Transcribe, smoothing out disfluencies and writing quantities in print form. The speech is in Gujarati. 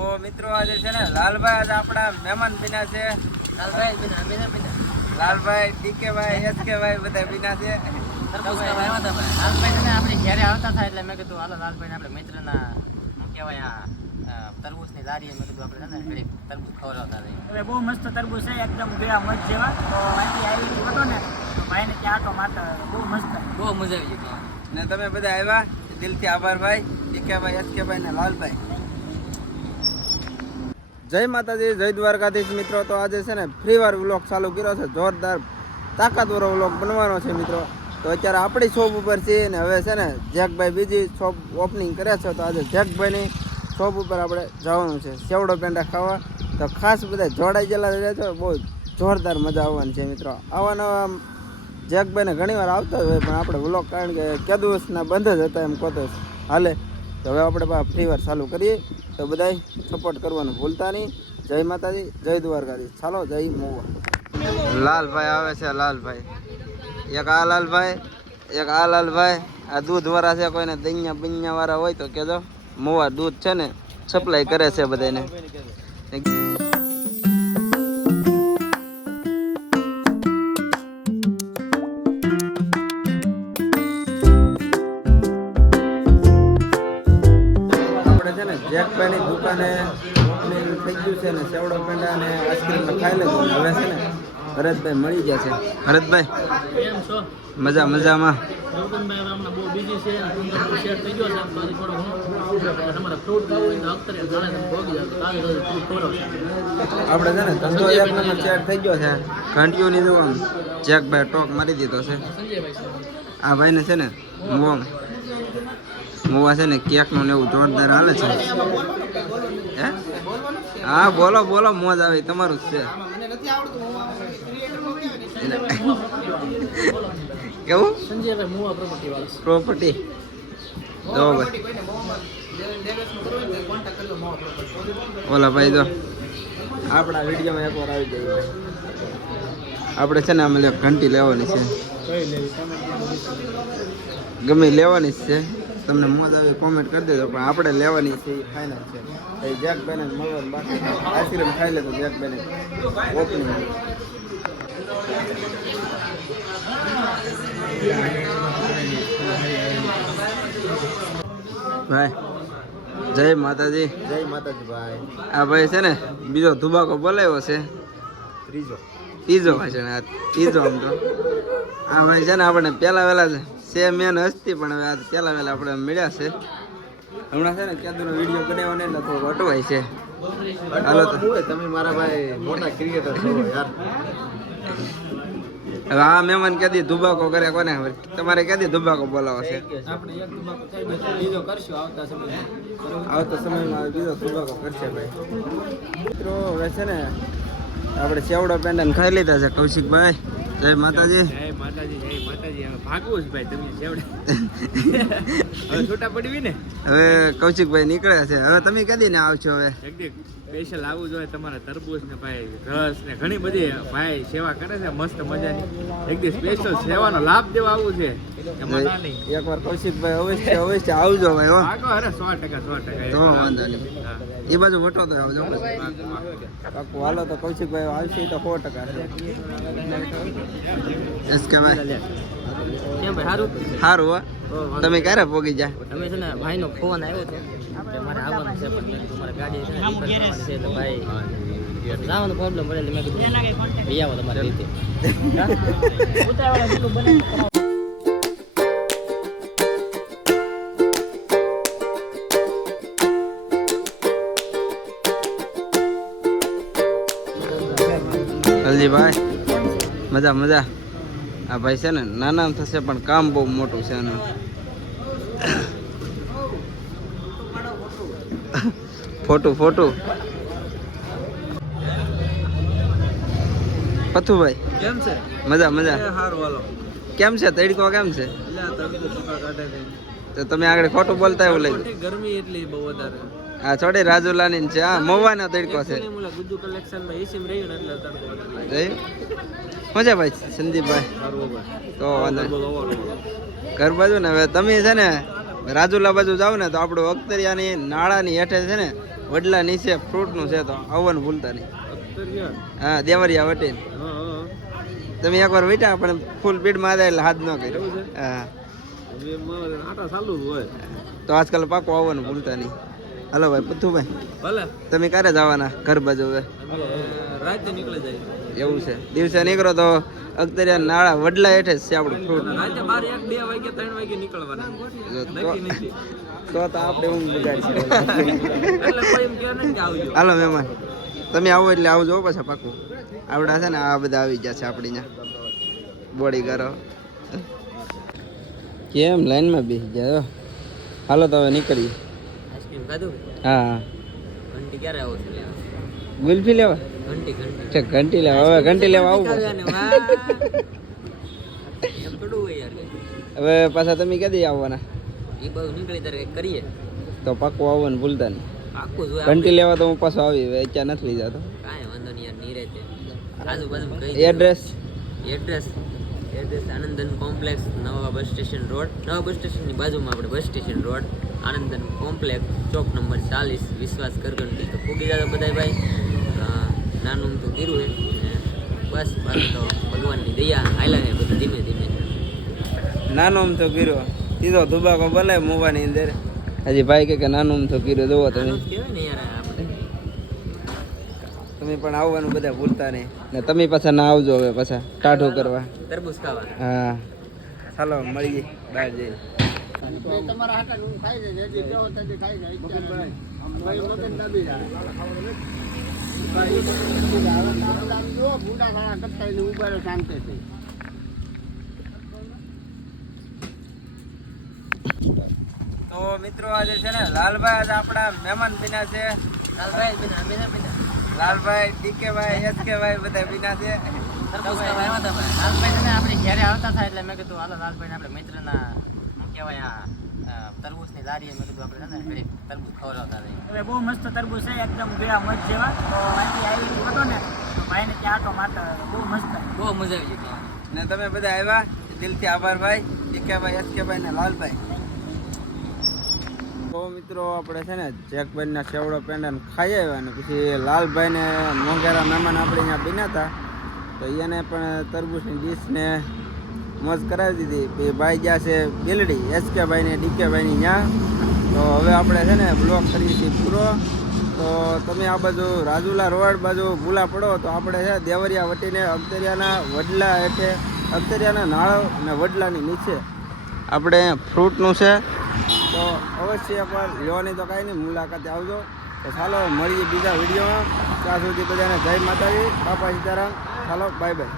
તો મિત્રો આજે છે ને લાલભાઈ આજે આપણા મહેમાન બન્યા છે. લાલભાઈ ડીકેભાઈ એસકેભાઈ બધા બન્યા છે. લાલભાઈ છે ને આપણે ઘરે આવતા થાય એટલે મેં કીધું હાલો લાલભાઈ આપણે મિત્રના શું કહેવાય તરબૂચની લારી મેં કીધું આપણે છે ને તરબૂચ ખવડાવતા રહીએ. એટલે બહુ મસ્ત તરબૂચ છે એકદમ ગળા મસ્ત જેવા. તો અહીંથી આવી હતો ને ભાઈને ત્યાં આટો મારતા બહુ મસ્ત બહુ મજા આવી ગઈ. ને તમે બધા આવ્યા દિલથી આભાર ભાઈ ડીકેભાઈ એસકેભાઈ ને લાલભાઈ. જય માતાજી, જય દ્વારકાધીશ મિત્રો. તો આજે છે ને ફ્રી વાર વ્લોગ ચાલુ કર્યો છે, જોરદાર તાકાતવાળો વ્લોગ બનવાનો છે મિત્રો. તો અત્યારે આપણી શોપ ઉપર છીએ ને હવે છે ને જેકભાઈ બીજી શોપ ઓપનિંગ કરે છે. તો આજે જેકભાઈની શોપ ઉપર આપણે જવાનું છે સેવડો પેંડા ખાવા. તો ખાસ બધા જોડાઈ ગયેલા રહેજો, બહુ જોરદાર મજા આવવાની છે મિત્રો. આવા નવા જેકભાઈને ઘણી વાર આવતા જ હોય પણ આપણે વ્લોગ કારણ કે કેદુસના બંધ જ હતા એમ કોતો હાલે. તો હવે આપણે ફ્રી વાર ચાલુ કરીએ. તો બધાય સપોર્ટ કરવાનું ભૂલતા નહીં. જય માતાજી, જય દ્વારકાધીશ. ચાલો જય મોવા. લાલભાઈ આવે છે, લાલભાઈ એક આ લાલભાઈ, એક આ લાલભાઈ. આ દૂધ વાળા છે, કોઈને દૈયા બૈયા વાળા હોય તો કહેજો. મોવા દૂધ છે ને સપ્લાય કરે છે બધાને. જેકભાઈની દુકાને ઓપનિંગ થઈ ગયું છે ને સેવડો પેંડા અને આઈસ્ક્રીમ ખાઈ લીધું. હવે છે ને ભરતભાઈ મળી ગયા છે. ભરતભાઈ મજા મજામાં. આપણે છે ને ધંધો એક નંબર ચેક થઈ ગયો છે. ઘંટીઓ ની જોવાનું જેકભાઈ ટોક મારી દીધો છે. આ ભાઈને છે ને મોવા છે ને કેક નું ને એવું જોરદાર હાલે છે. હે હા બોલો બોલો, મોજ આવી તમારું જ છે. કેવું પ્રોપર્ટી જો ભાઈ ઓલા ભાઈ જો આપણા વિડીયોમાં એકવાર આવી જાય. આપણે છે ને આમાં ઘંટી લેવાની છે, ગમે લેવાની જ છે. તમને મોજ આવી કોમેન્ટ કરી દેજો પણ આપણે લેવાની છે એ ફાઇનલ છે. જેકભાઈને મળવાનું બાકી આઈસ્ક્રીમ ખાઈ લે તો જેકભાઈને ઓપનિંગ. ભાઈ જય માતાજી. જય માતાજી ભાઈ. આ ભાઈ છે ને બીજો ધુબાકો બોલાવ્યો છે, ત્રીજો ભાઈ છે ને આ ત્રીજો. આમ તો આ ભાઈ છે ને આપણે પહેલા વહેલા છે મેન હસ્તી પણ હવે આ પહેલા વહેલા આપણે મળ્યા છે. હમણાં છે ને ક્યાંનો વિડીયો બનાવ્યો ને એટલે થોડું અટવાય છે. હાલો તો તમે મારા ભાઈ મોટા ક્રિકેટર છો યાર. હવે આ મહેમાન ક્યાંથી ધુબાકો કરે કોને ખબર? તમારે ક્યાંથી ધુબાકો બોલાવો છે? આવતા સમયમાં બીજો ધુબાકો કરશે ભાઈ. મિત્રો હવે છે ને આપણે સેવડો પેંડા ખાઈ લીધા છે. કૌશિકભાઈ જય માતાજી. જય માતાજી, જય માતાજી. હવે ભાગવું જ ભાઈ તમે સેવડે હવે છૂટા પડવી ને. હવે કૌશિકભાઈ નીકળે છે. હવે તમે કદી ને આવશો? હવે એકદમ સ્પેશિયલ આવવું જોઈએ તમારે તરબૂચ ને ભાઈ રસ ને ઘણી બધી ભાઈ સેવા કરે છે મસ્ત મજાની. એકદમ સ્પેશિયલ સેવાનો લાભ દેવા આવવું છે. એકવાર કૌશિકભાઈ અવશ્ય આવજો ભાઈ. હો અરે 100% તો વાંધો નહીં. એ બાજુ વટો તો આવજો પાકું. હાલો તો કૌશિકભાઈ આવશે તો 100% કેમ ભાઈ સારું સારું. હો તમે ક્યારે પોગી જાય? તમે છે ને ભાઈનો ફોન આવ્યો છે મારે આવવાનું છે પણ તમારે ગાડી છે ને એટલે ભાઈ જવાનો પ્રોબ્લેમ પડે એટલે મેં કીધું ભાઈ આવો તમારી રીતે. હલ્દીભાઈ મજા મજા. આ ભાઈ છે ને નાના થશે પણ કામ બહુ મોટું છે એનું. ફોટું પથુભાઈ કેમ છે? મજા મજા. સારું હાલો. કેમ છે તડકો? કેમ છે? તો તમે આગળ ખોટું બોલતા એવું લઈ ગરમી એટલી બહુ વધારે. આ છોડી રાજુલાની છે. આ મોવાનો તડકો છે. ગુજ્જુ કલેક્શનમાં એસી રહ્યું ને એટલે તડકો શું છે ભાઈ સંદીપભાઈ? તો વાંધો ઘર બાજુ ને હવે તમે છે ને રાજુલા બાજુ જાવ ને તો આપણું અખ્તરિયાની નાળાની હેઠે છે ને વડલા નીચે ફ્રૂટનું છે તો આવવાનું ભૂલતા નહીં. હા દેવરિયા વટીને તમે એકવાર વીટા પણ ફૂલ સ્પીડમાં આવ્યા એટલે હાથ ન કર્યો. હા તો આજકાલ પાકો આવવાનું ભૂલતા નહીં. હાલો ભાઈ પથ્થુભાઈ ભલે તમે ક્યારે જવાના ઘર બાજુ હવે? રાતે નીકળી જાય એવું છે દિવસે નીકળો તો અખ્તરિયા નાળા વડલા હેઠે જ છે આપણું ફ્રૂટ. રાતે 12 1 2 વાગે 3 વાગે નીકળવાના તો આપણે ઊંઘ બગાડી છે. એટલે કોઈ એમ કહે નહીં કે આવજો હાલો મહેમાન તમે આવો એટલે આવજો પાછા પાકું. આવડા છે ને આ બધા આવી ગયા છે આપણી ત્યાં બોડી કરો. કેમ લાઈનમાં બેસી ગયા? હાલો તો હવે નીકળીએ. આઈસ્ક્રીમ ખાધું? હા હા ઘંટી ક્યારે આવો છો? ગુલ્ફી લેવા? ઘંટી છે ઘંટી લેવા. હવે ઘંટી લેવા આવું પડશે. એમ થોડું હોય યાર. હવે પાછા તમે ક્યાંથી આવવાના? એ બધું નીકળી ત્યારે કંઈક કરીએ. તો પાકું આવવાનું ભૂલતા નહીં. આખું જ હોય. ઘંટી લેવા તો હું પાછો આવી અત્યારે નથી લઈ જતો. કાંઈ વાંધો નહીં યાર, નીરે છે આજુબાજુ કઈ એડ્રેસ એડ્રેસ આનંદન કોમ્પ્લેક્સ, નવા બસ સ્ટેશન રોડ. નવા બસ સ્ટેશનની બાજુમાં આપણે બસ સ્ટેશન રોડ, આનંદન કોમ્પ્લેક્સ, ચોક નંબર 40, વિશ્વાસ કરગંટી. તો ફૂગી જાતો બધાય ભાઈ. નાનું તો કીરું હે બસ. બાકી તો ભગવાનની દયા હાલ્યા હે બધું ધીમે ધીમે. નાનું તો ગીરો સીધો ધુબાકો બોલાય મોવાની અંદર. હજી ભાઈ કે નાનું તો ગીરો જોવો તમે. નાનું જ કહેવાય ને યાર આપણે. તમે પણ આવવાનું બધા ભૂલતા નહીં ને તમે પાછા ના આવજો હવે પાછા ટાઢું કરવા. તરબૂચ ખાવા. હા ચાલો મળીએ બહાર જઈને. તો મિત્રો આજે છે ને લાલભાઈ આજે આપણા મહેમાન બન્યા છે. લાલભાઈ બિના લાલભાઈ ડીકેભાઈ એસકેભાઈ બધા બન્યા છે. તરબૂચ ખાવા આવ્યા હતા ભાઈ. લાલભાઈ છે ને આપણે ઘરે આવતા થાય એટલે મેં કીધું હાલો લાલભાઈને આપણે મિત્રના શું કહેવાય તરબૂચની લારીએ મેં કીધું આપણે છે ને ઘડી તરબૂચ ખવડાવતા રહીએ. હવે બહુ મસ્ત તરબૂચ છે, એકદમ ગળા મસ્ત જેવા. તો અહીંથી આવી હતો ને તો ભાઈને ત્યાં આટો મારતા બહુ મસ્ત. બહુ મજા આવી ગઈ. ને તમે બધા આવ્યા દિલથી આભાર ભાઈ ડીકેભાઈ એસકેભાઈ ને લાલભાઈ. તો મિત્રો આપણે છે ને જેકભાઈના સેવડો પેંડા ખાઈ આવ્યા ને પછી લાલભાઈને મોંઘેરા મહેમાન આપણે અહીંયા બન્યા હતા તો એને પણ તરબૂચની ડીશને મોજ કરાવી દીધી. પછી ભાઈ ગયા છે બિલડી એસકેભાઈને ડીકેભાઈની ત્યાં. તો હવે આપણે છે ને બ્લોગ કરીએ છીએ પૂરો. તો તમે આ બાજુ રાજુલા રોડ બાજુ ભૂલા પડો તો આપણે છે દેવરિયા વટીને અખ્તરિયાના વડલા હેઠે અખ્તરિયાના નાળો અને વડલાની નીચે આપણે ફ્રૂટનું છે. તો અવશ્ય એકવાર લેવાની તો કાંઈ નહીં, મુલાકાતે આવજો. તો ચાલો મળીએ બીજા વિડીયોમાં. ત્યાં સુધી બધાને જય માતાજી, બાપા સીતારામ. ચાલો બાય બાય.